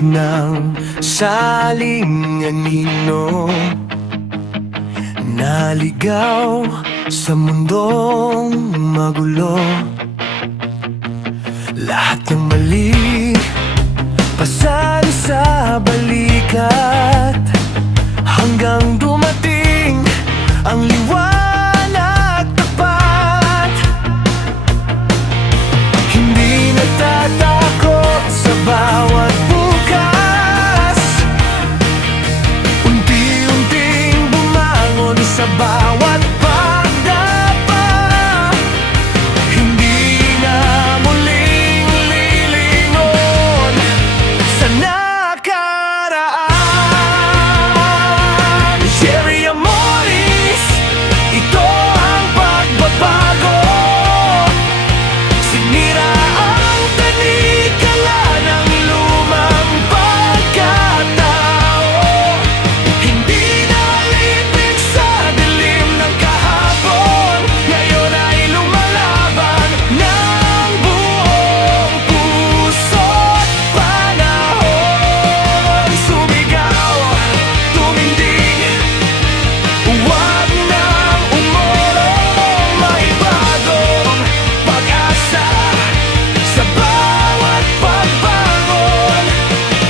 ng saling-anino, naligaw sa mundong magulo. Lahat ng mali pasali sa balikat, hanggang dumating ang liwanag tapat. Hindi natatakot sa bawat sa bawat pagdapa. Hindi na muling lilingon sa nakaraan. Jerry Amoris, ito ang pagbabago. Sinira ang tanikala ng lumang pagkatao. Hindi na lipig sa dilim ng kahapon, ngayon ay lumalaban ng buong puso't panahon. Sumigaw, tumindig, huwag nang umurong. May bagong pag-asa sa bawat pagbangon.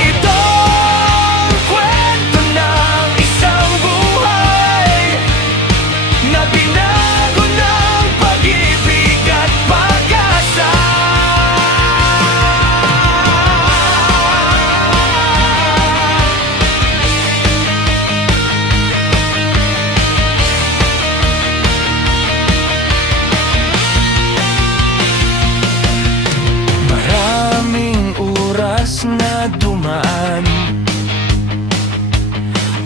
Ito ang kwento ng isang buhay na binago ng pag-ibig at pag-asa. Maraming oras na dumaan,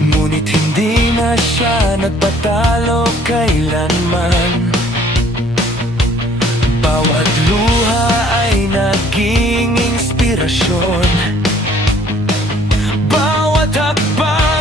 ngunit hindi na siya nagpatalo kailanman. Bawat luha ay naging inspirasyon, bawat hakbang